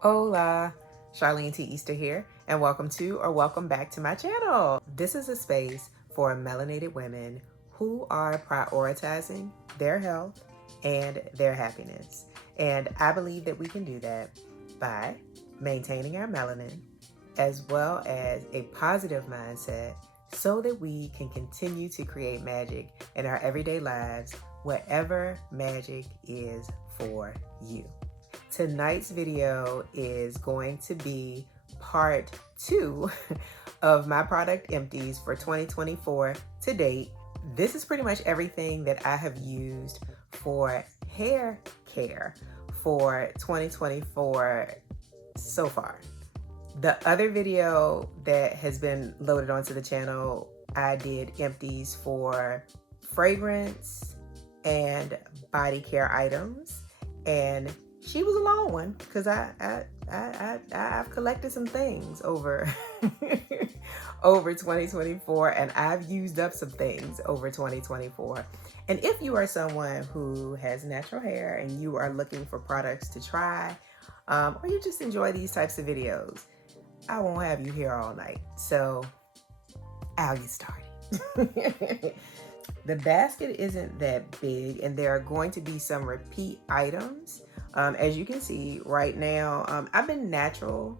Hola, Charlene T here, and welcome to or welcome back to my channel. This is a space for melanated women who are prioritizing their health and their happiness. And I believe that we can do that by maintaining our melanin as well as a positive mindset so that we can continue to create magic in our everyday lives, whatever magic is for you. Tonight's video is going to be part 2 of my product empties for 2024 to date. This is pretty much everything that I have used for hair care for 2024 so far. The other video that has been loaded onto the channel, I did empties for fragrance and body care items, and she was a long one because I've collected some things over over 2024, and I've used up some things over 2024. And if you are someone who has natural hair and you are looking for products to try, or you just enjoy these types of videos, I won't have you here all night. So I'll get started. The basket isn't that big, and there are going to be some repeat items. As you can see right now, I've been natural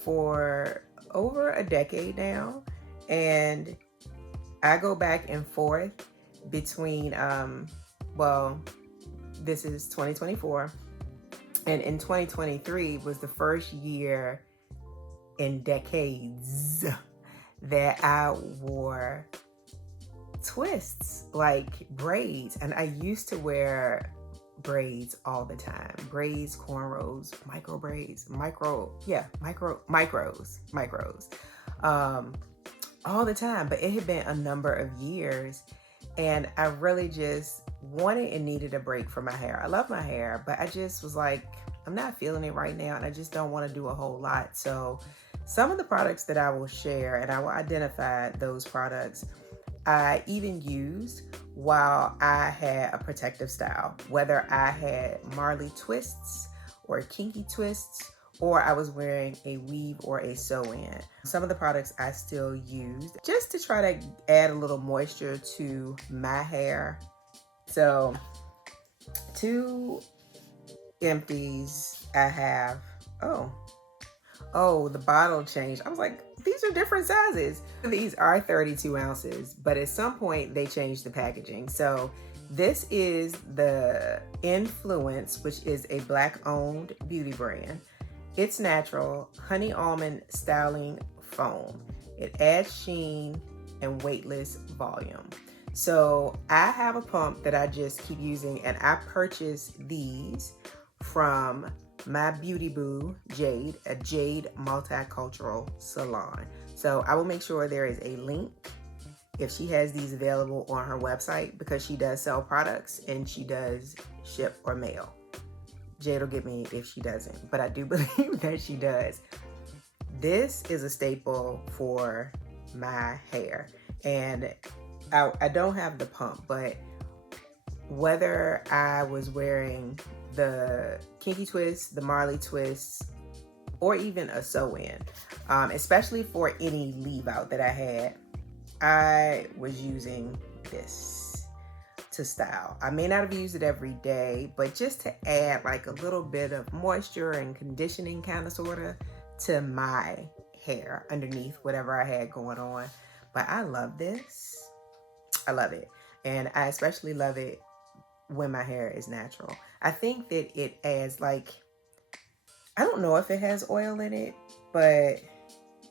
for over a decade now, and I go back and forth between, well, this is 2024, and in 2023 was the first year in decades that I wore twists, like braids. And I used to wear braids all the time. Braids, cornrows, micro braids, micros, all the time. But it had been a number of years, and I really just wanted and needed a break from my hair. I love my hair, but I just was like, I'm not feeling it right now, and I just don't want to do a whole lot. So some of the products that I will share, and I will identify those products, I even used while I had a protective style, whether I had Marley twists or kinky twists, or I was wearing a weave or a sew-in. Some of the products I still used just to try to add a little moisture to my hair. So 2 empties I have. Oh, the bottle changed. I was like, these are different sizes. These are 32 ounces, but at some point they changed the packaging. So this is the Influence, which is a Black-owned beauty brand. It's natural, honey almond styling foam. It adds sheen and weightless volume. So I have a pump that I just keep using, and I purchased these from my beauty boo, Jade, a Jade multicultural salon. So I will make sure there is a link if she has these available on her website, because she does sell products and she does ship or mail. Jade will get me if she doesn't, but I do believe that she does. This is a staple for my hair, and I don't have the pump, but whether I was wearing the kinky twists, the Marley twists, or even a sew-in, especially for any leave out that I had, I was using this to style. I may not have used it every day, but just to add like a little bit of moisture and conditioning kind of sorta to my hair underneath whatever I had going on. But I love this. I love it. And I especially love it when my hair is natural. I think that it adds, like, I don't know if it has oil in it, but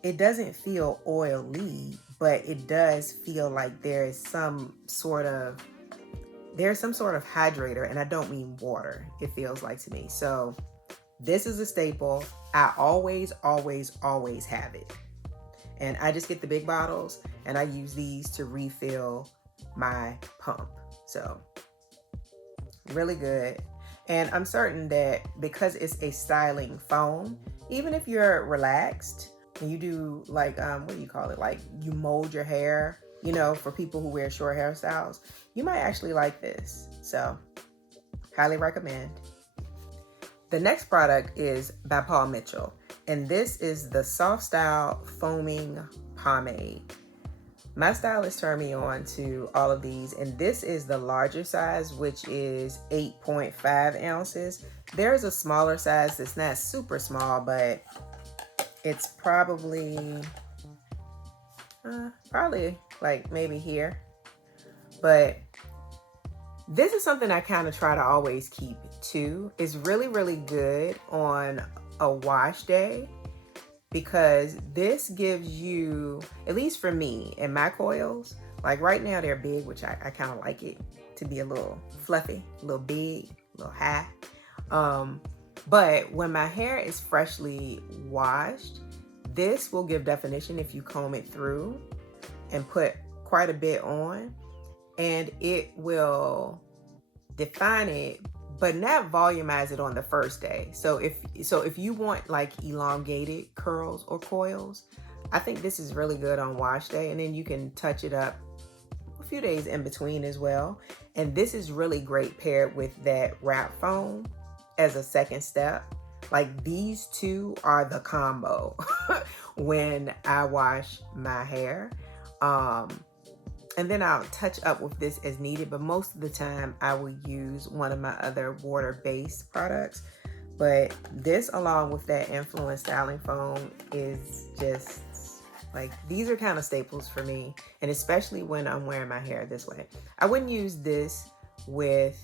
it doesn't feel oily, but it does feel like there's some sort of hydrator, and I don't mean water, it feels like to me. So this is a staple. I always have it. And I just get the big bottles, and I use these to refill my pump. So really good. And I'm certain that because it's a styling foam, even if you're relaxed and you do like, what do you call it? Like you mold your hair, you know, for people who wear short hairstyles, you might actually like this. So highly recommend. The next product is by Paul Mitchell, and this is the Soft Style Foaming Pomade. My stylist turned me on to all of these, and this is the larger size, which is 8.5 ounces. There's a smaller size that's not super small, but it's probably like maybe here. But this is something I kind of try to always keep too. It's really, really good on a wash day because this gives you, at least for me and my coils, like right now they're big, which I kind of like it to be a little fluffy, a little big, a little high. But when my hair is freshly washed, this will give definition if you comb it through and put quite a bit on, and it will define it, but not volumize it on the first day. So if you want like elongated curls or coils, I think this is really good on wash day, and then you can touch it up a few days in between as well. And this is really great paired with that wrap foam as a second step. Like these two are the combo when I wash my hair. And then I'll touch up with this as needed, but most of the time I will use one of my other water-based products. But this, along with that Influence Styling Foam, is just like, these are kind of staples for me, and especially when I'm wearing my hair this way. I wouldn't use this with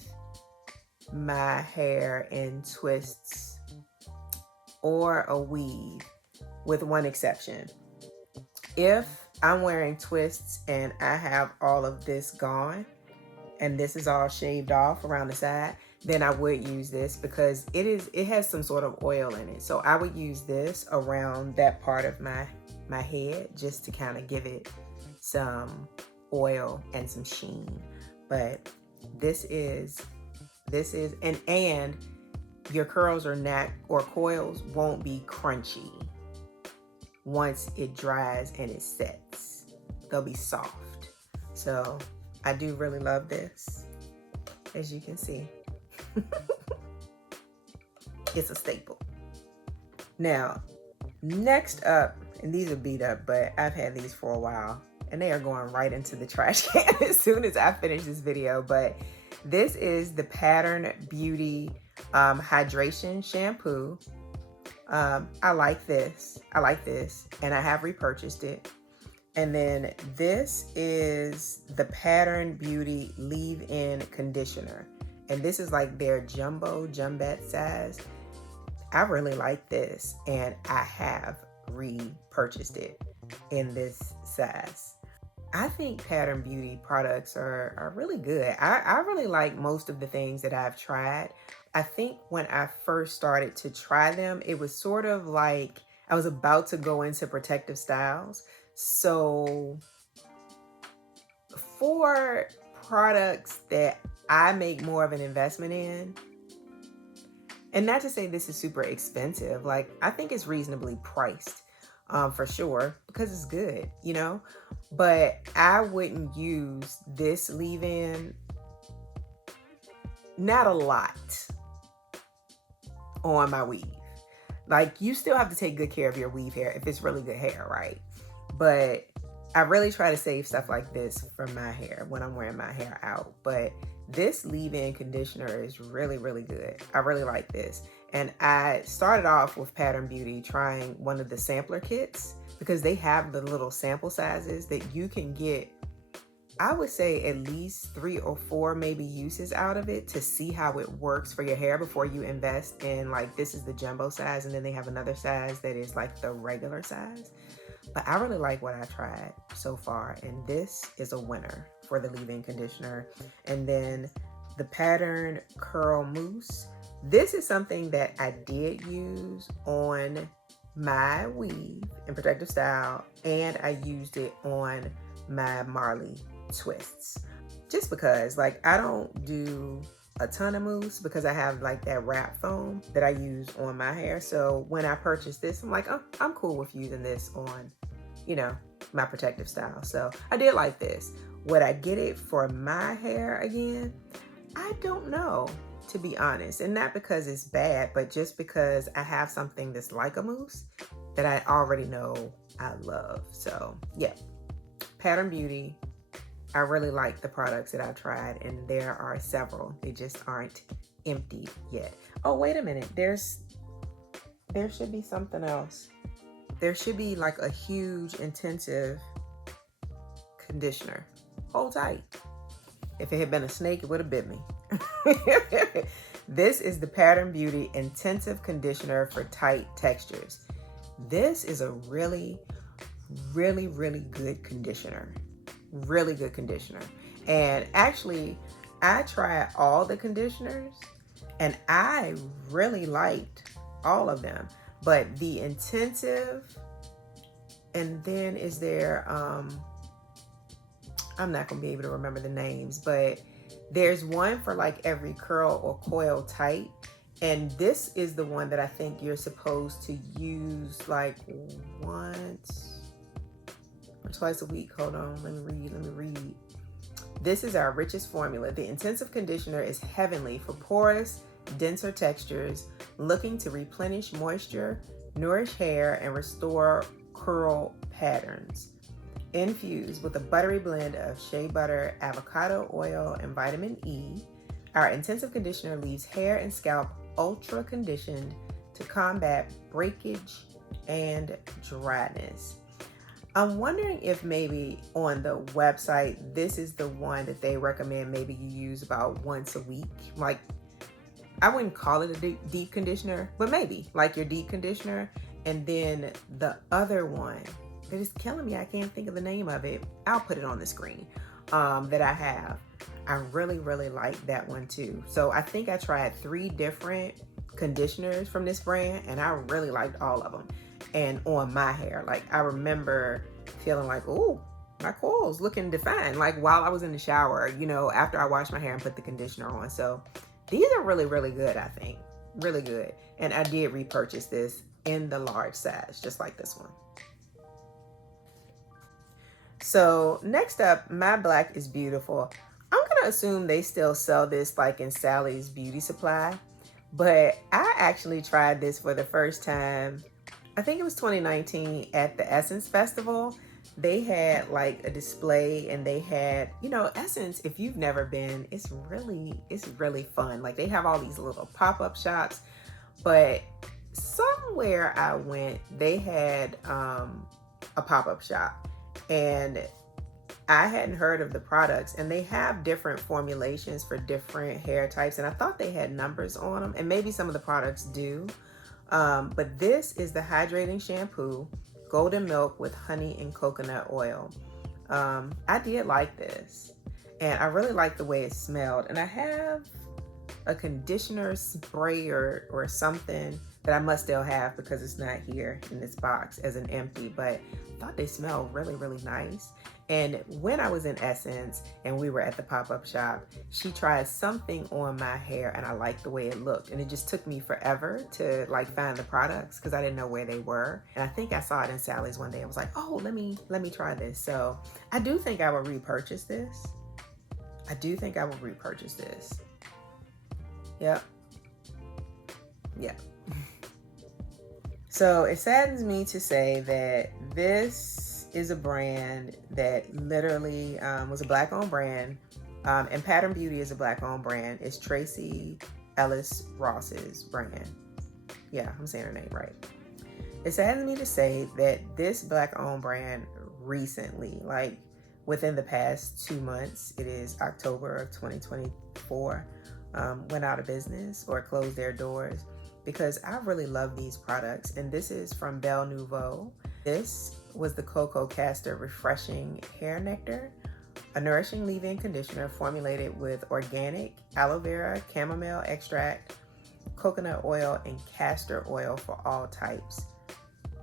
my hair in twists or a weave, with one exception. If I'm wearing twists and I have all of this gone and this is all shaved off around the side, then I would use this because it has some sort of oil in it. So I would use this around that part of my head just to kind of give it some oil and some sheen. But this is and your curls are not, or coils won't be crunchy once it dries and it sets. They'll be soft. So I do really love this, as you can see. It's a staple. Now, next up, and these are beat up, but I've had these for a while, and they are going right into the trash can as soon as I finish this video. But this is the Pattern Beauty Hydration Shampoo. I like this, and I have repurchased it. And then this is the Pattern Beauty Leave-In Conditioner, and this is like their jumbette size. I really like this, and I have repurchased it in this size. I think Pattern Beauty products are really good. I really like most of the things that I've tried. I think when I first started to try them, it was sort of like I was about to go into protective styles. So for products that I make more of an investment in, and not to say this is super expensive, like I think it's reasonably priced for sure, because it's good, you know, but I wouldn't use this leave-in, not a lot, on my weave. Like, you still have to take good care of your weave hair if it's really good hair, right? But I really try to save stuff like this for my hair when I'm wearing my hair out. But this leave-in conditioner is really, really good. I really like this. And I started off with Pattern Beauty trying one of the sampler kits, because they have the little sample sizes that you can get, I would say at least 3 or 4 maybe uses out of it to see how it works for your hair before you invest in, like, this is the jumbo size, and then they have another size that is like the regular size. But I really like what I tried so far, and this is a winner for the leave-in conditioner. And then the Pattern Curl Mousse. This is something that I did use on my weave in protective style, and I used it on my Marley twists, just because, like, I don't do a ton of mousse because I have like that wrap foam that I use on my hair. So when I purchased this, I'm like, oh, I'm cool with using this on, you know, my protective style. So I did like this. Would I get it for my hair again? I don't know. to be honest. And not because it's bad, but just because I have something that's like a mousse that I already know I love. So yeah, Pattern Beauty. I really like the products that I've tried, and there are several. They just aren't empty yet. Oh, wait a minute. There should be something else. There should be like a huge intensive conditioner. Hold tight. If it had been a snake, it would have bit me. This is the Pattern Beauty Intensive Conditioner for Tight Textures. This is a really, really, really good conditioner. Really good conditioner. And actually, I tried all the conditioners and I really liked all of them. But the intensive, and then is there, I'm not gonna be able to remember the names, but there's one for like every curl or coil type. And this is the one that I think you're supposed to use like once or twice a week. Hold on, let me read. This is our richest formula. The intensive conditioner is heavenly for porous, denser textures, looking to replenish moisture, nourish hair, and restore curl patterns. Infused with a buttery blend of shea butter, avocado oil, and vitamin E, our intensive conditioner leaves hair and scalp ultra conditioned to combat breakage and dryness. I'm wondering if maybe on the website, this is the one that they recommend maybe you use about once a week. Like, I wouldn't call it a deep conditioner, but maybe like your deep conditioner. And then the other one that is killing me, I can't think of the name of it. I'll put it on the screen that I have. I really, really like that one too. So I think I tried 3 different conditioners from this brand and I really liked all of them. And on my hair, like I remember feeling like, oh, my coils looking defined, like while I was in the shower, you know, after I washed my hair and put the conditioner on. So these are really, really good, I think. Really good. And I did repurchase this in the large size, just like this one. So next up, My Black is Beautiful. I'm gonna assume they still sell this like in Sally's Beauty Supply, but I actually tried this for the first time. I think it was 2019 at the Essence Festival. They had like a display and they had, you know, Essence, if you've never been, it's really fun. Like they have all these little pop-up shops, but somewhere I went, they had a pop-up shop and I hadn't heard of the products, and they have different formulations for different hair types. And I thought they had numbers on them, and maybe some of the products do. But this is the hydrating shampoo, golden milk with honey and coconut oil. I did like this, and I really like the way it smelled. And I have a conditioner spray or something that I must still have because it's not here in this box as an empty, but I thought they smelled really, really nice. And when I was in Essence and we were at the pop-up shop, she tried something on my hair and I liked the way it looked. And it just took me forever to like find the products because I didn't know where they were. And I think I saw it in Sally's one day. I was like, oh, let me try this. So I do think I will repurchase this. Yep. So it saddens me to say that this is a brand that literally was a Black-owned brand, and Pattern Beauty is a Black-owned brand. It's Tracy Ellis Ross's brand. Yeah, I'm saying her name right. It saddens me to say that this Black-owned brand recently, like within the past 2 months, it is October of 2024, went out of business or closed their doors, because I really love these products. And this is from Belle Nuvo. This was the Cocoa Castor Refreshing Hair Nectar, a nourishing leave-in conditioner formulated with organic aloe vera, chamomile extract, coconut oil, and castor oil for all types.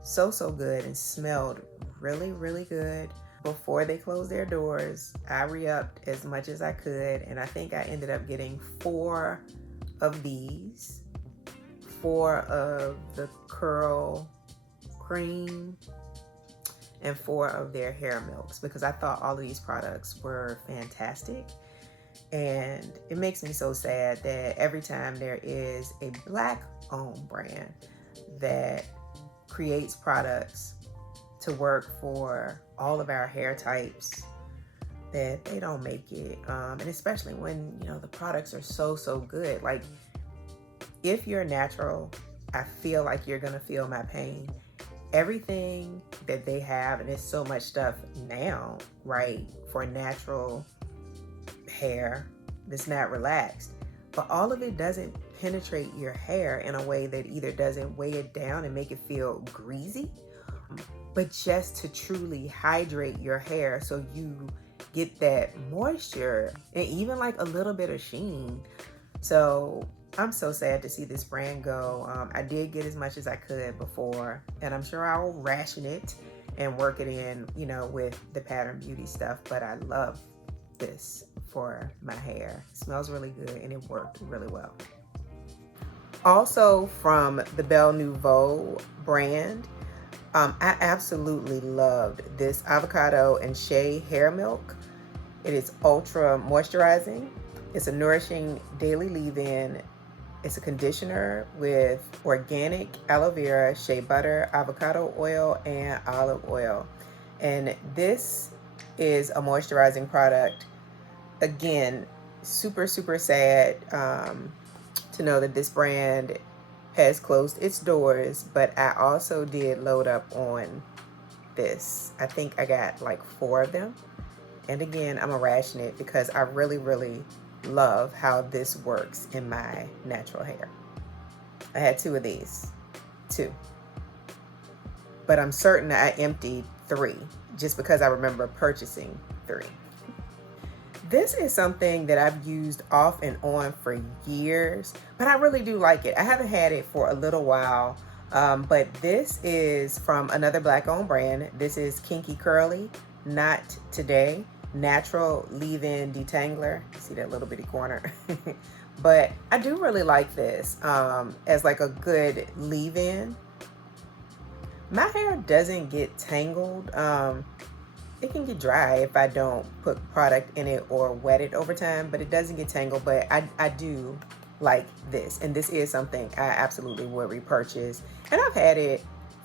So good, and smelled really, really good. Before they closed their doors, I re-upped as much as I could, and I think I ended up getting 4 of these, 4 of the curl cream, and 4 of their hair milks, because I thought all of these products were fantastic. And it makes me so sad that every time there is a Black owned brand that creates products to work for all of our hair types, that they don't make it. And especially when, you know, the products are so good. Like, if you're natural, I feel like you're gonna feel my pain. Everything that they have, and there's so much stuff now, right, for natural hair that's not relaxed, but all of it doesn't penetrate your hair in a way that either doesn't weigh it down and make it feel greasy, but just to truly hydrate your hair so you get that moisture and even like a little bit of sheen. So I'm so sad to see this brand go. I did get as much as I could before, and I'm sure I'll ration it and work it in, you know, with the Pattern Beauty stuff, but I love this for my hair. It smells really good and it worked really well. Also from the Belle Nuvo brand, I absolutely loved this avocado and shea hair milk. It is ultra moisturizing. It's a nourishing daily leave-in. It's a conditioner with organic aloe vera, shea butter, avocado oil, and olive oil. And this is a moisturizing product. Again, super sad to know that this brand has closed its doors, but I also did load up on this. I think I got like 4 of them. And again, I'm gonna ration it because I really love how this works in my natural hair. I had 2 of these, 2. But I'm certain that I emptied 3 just because I remember purchasing 3. This is something that I've used off and on for years, but I really do like it. I haven't had it for a little while, but this is from another Black owned brand. This is Kinky Curly, Not Today, Natural Leave-In Detangler. See that little bitty corner? But I do really like this as like a good leave-in. My hair doesn't get tangled. It can get dry if I don't put product in it or wet it over time, but it doesn't get tangled. But I do like this, and this is something I absolutely would repurchase. And I've had it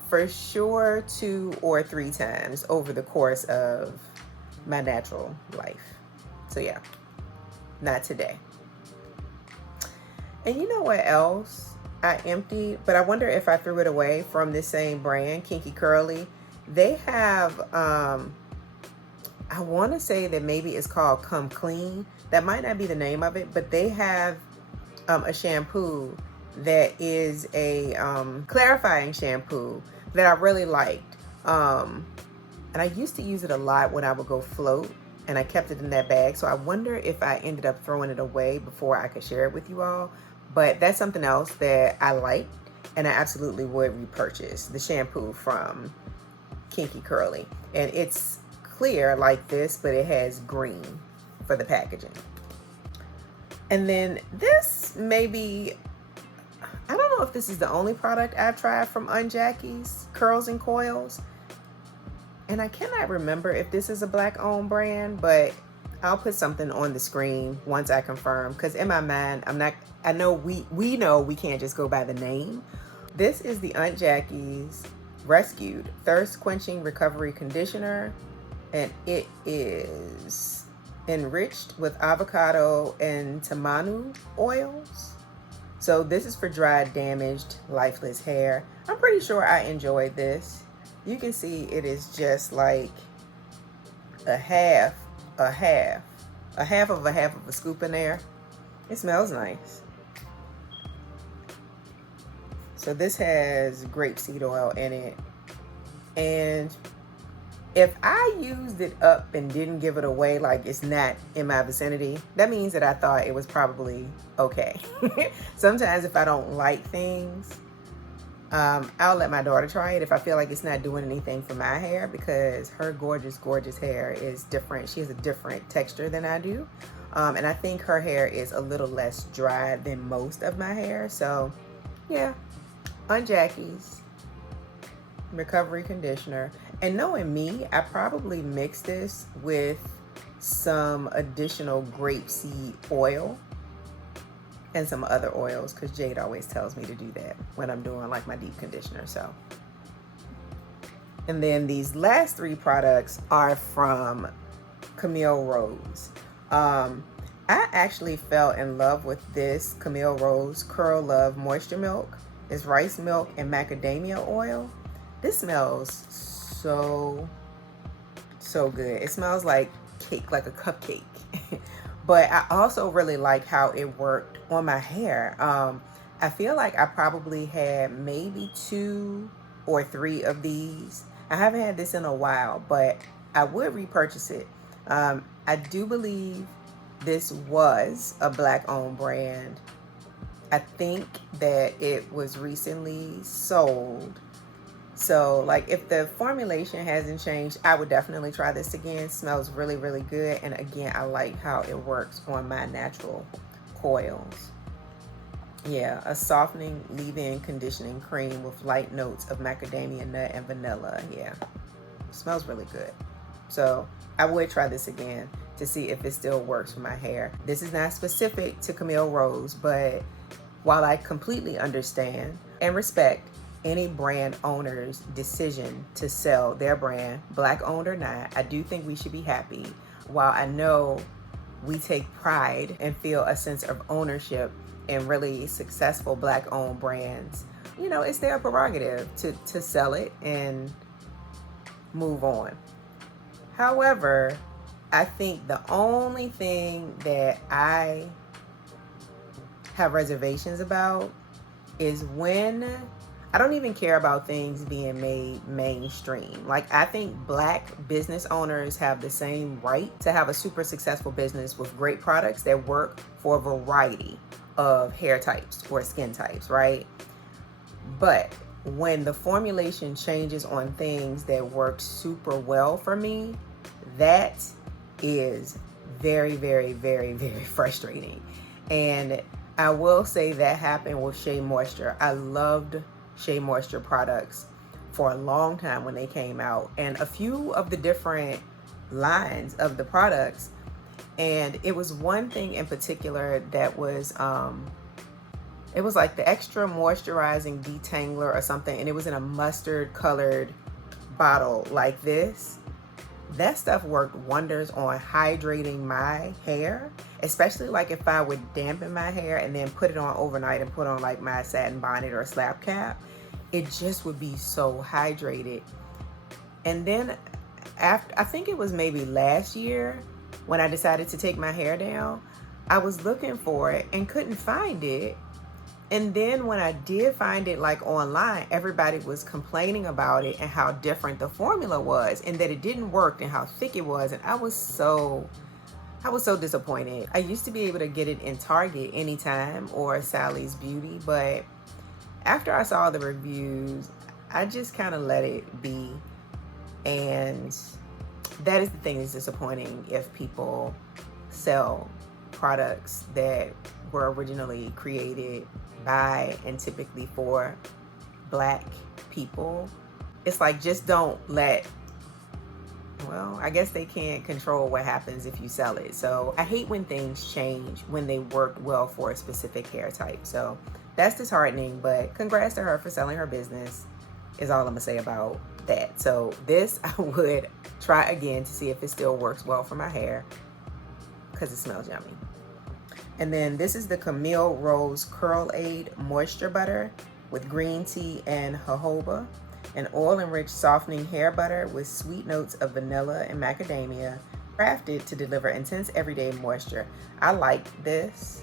for sure 2 or 3 times over the course of my natural life. So yeah, not today. And you know what else I emptied, but I wonder if I threw it away, from this same brand, Kinky Curly. They have I want to say that maybe it's called Come Clean. That might not be the name of it, but they have a shampoo that is a clarifying shampoo that I really liked. And I used to use it a lot when I would go float, and I kept it in that bag. So I wonder if I ended up throwing it away before I could share it with you all. But that's something else that I liked, and I absolutely would repurchase the shampoo from Kinky Curly. And it's clear like this, but it has green for the packaging. And then this, maybe, I don't know if this is the only product I've tried from UnJaacks, Curls and Coils. And I cannot remember if this is a Black owned brand, but I'll put something on the screen once I confirm, because in my mind, I know we know we can't just go by the name. This is the UnJaacks Rescued Thirst Quenching Recovery Conditioner, and it is enriched with avocado and tamanu oils. So this is for dry, damaged, lifeless hair. I'm pretty sure I enjoyed this. You can see it is just like a half of a scoop in there. It smells nice. So this has grapeseed oil in it. And if I used it up and didn't give it away, like it's not in my vicinity, that means that I thought it was probably okay. Sometimes if I don't like things, I'll let my daughter try it if I feel like it's not doing anything for my hair, because her gorgeous hair is different. She has a different texture than I do. And I think her hair is a little less dry than most of my hair. So yeah, UnJaacks recovery conditioner. And knowing me, I probably mix this with some additional grapeseed oil and some other oils, because Jade always tells me to do that when I'm doing like my deep conditioner. So, and then these last three products are from Camille Rose. I actually fell in love with this Camille Rose Curl Love Moisture Milk. It's rice milk and macadamia oil. This smells so good. It smells like cake, like a cupcake. But I also really like how it worked on my hair. I feel like I probably had maybe 2 or 3 of these. I haven't had this in a while, but I would repurchase it. I do believe this was a Black-owned brand. I think that it was recently sold. So like if the formulation hasn't changed, I would definitely try this again. It smells really, really good. And again, I like how it works on my natural coils. Yeah, a softening leave-in conditioning cream with light notes of macadamia nut and vanilla. Yeah, smells really good. So I would try this again to see if it still works for my hair. This is not specific to Camille Rose, but while I completely understand and respect any brand owner's decision to sell their brand, Black-owned or not, I do think we should be happy. While I know we take pride and feel a sense of ownership in really successful Black-owned brands, you know, it's their prerogative to sell it and move on. However, I think the only thing that I have reservations about is when I don't even care about things being made mainstream. Like, I think Black business owners have the same right to have a super successful business with great products that work for a variety of hair types or skin types, right? But when the formulation changes on things that work super well for me, that is very, very, very, very frustrating. And I will say that happened with Shea Moisture. I loved Shea Moisture products for a long time when they came out, and a few of the different lines of the products. And it was one thing in particular that was it was like the extra moisturizing detangler or something, and it was in a mustard colored bottle like this. That stuff worked wonders on hydrating my hair, especially like if I would dampen my hair and then put it on overnight and put on like my satin bonnet or slap cap. It just would be so hydrated. And then after, I think it was maybe last year when I decided to take my hair down, I was looking for it and couldn't find it. And then when I did find it like online, everybody was complaining about it and how different the formula was and that it didn't work and how thick it was. And I was so disappointed. I used to be able to get it in Target anytime or Sally's Beauty, but after I saw the reviews, I just kind of let it be. And that is the thing that's disappointing, if people sell products that were originally created by and typically for Black people. It's like, just don't let, well, I guess they can't control what happens if you sell it. So I hate when things change when they worked well for a specific hair type. So that's disheartening, but congrats to her for selling her business is all I'm gonna say about that. So this I would try again to see if it still works well for my hair, because it smells yummy. And then this is the Camille Rose Curl Aid Moisture Butter with green tea and jojoba, an oil-enriched softening hair butter with sweet notes of vanilla and macadamia, crafted to deliver intense everyday moisture. I like this.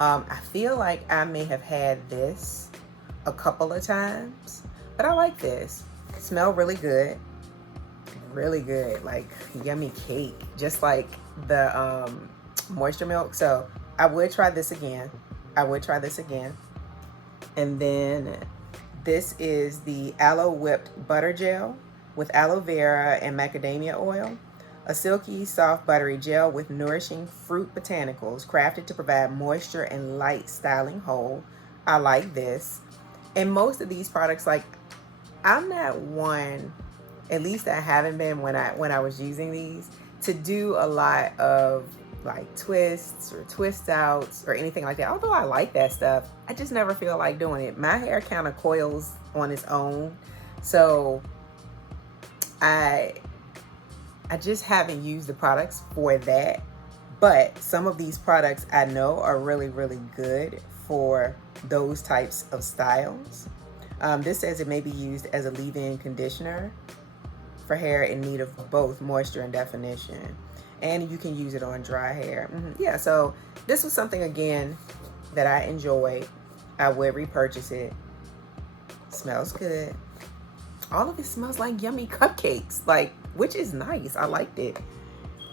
I feel like I may have had this a couple of times, but I like this. Smell really good, like yummy cake, just like the moisture milk. So I would try this again. And then this is the Aloe Whipped Butter Gel with aloe vera and macadamia oil. A silky, soft, buttery gel with nourishing fruit botanicals, crafted to provide moisture and light styling hold. I like this. And most of these products, like, I'm not one, at least I haven't been when I was using these, to do a lot of like twists or twist outs or anything like that. Although I like that stuff, I just never feel like doing it. My hair kind of coils on its own. So I just haven't used the products for that. But some of these products I know are really, really good for those types of styles. This says it may be used as a leave-in conditioner for hair in need of both moisture and definition. And you can use it on dry hair. Yeah, so this was something, again, that I enjoyed. I would repurchase it. Smells good. All of it smells like yummy cupcakes, like, which is nice. I liked it.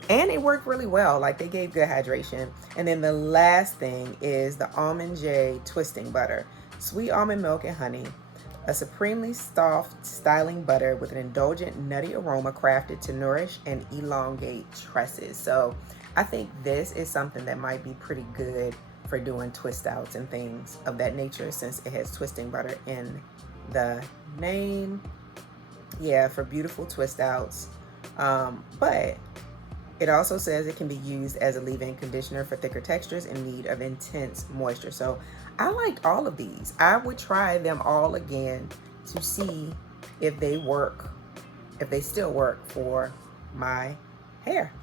And it worked really well. Like, they gave good hydration. And then the last thing is the Almond J twisting butter. Sweet almond milk and honey. A supremely soft styling butter with an indulgent nutty aroma crafted to nourish and elongate tresses. So I think this is something that might be pretty good for doing twist outs and things of that nature, since it has twisting butter in the name. Yeah, for beautiful twist outs. But it also says it can be used as a leave-in conditioner for thicker textures in need of intense moisture. So I liked all of these. I would try them all again to see if they work, if they still work for my hair.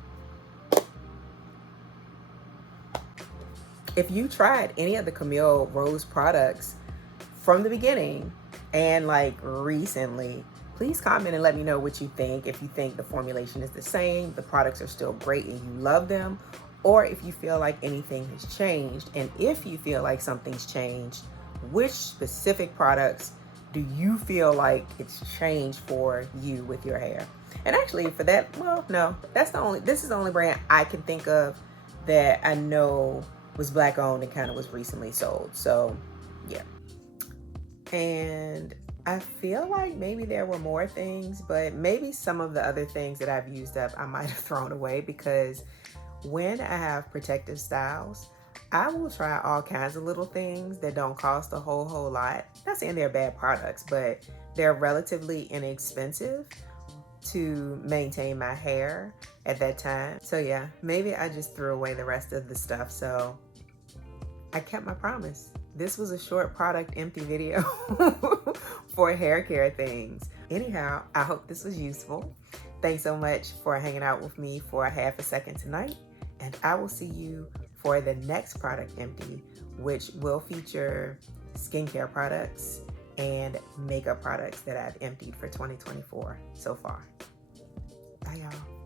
If you tried any of the Camille Rose products from the beginning and like recently, please comment and let me know what you think. If you think the formulation is the same, the products are still great and you love them, or if you feel like anything has changed. And if you feel like something's changed, which specific products do you feel like it's changed for you with your hair? And actually for that, well, no, this is the only brand I can think of that I know was Black owned and kind of was recently sold. So yeah. And I feel like maybe there were more things, but maybe some of the other things that I've used up I might have thrown away, because when I have protective styles, I will try all kinds of little things that don't cost a whole lot. Not saying they're bad products, but they're relatively inexpensive to maintain my hair at that time. So yeah, maybe I just threw away the rest of the stuff. So I kept my promise. This was a short product empty video for hair care things. Anyhow, I hope this was useful. Thanks so much for hanging out with me for a half a second tonight. And I will see you for the next product empty, which will feature skincare products and makeup products that I've emptied for 2024 so far. Bye, y'all.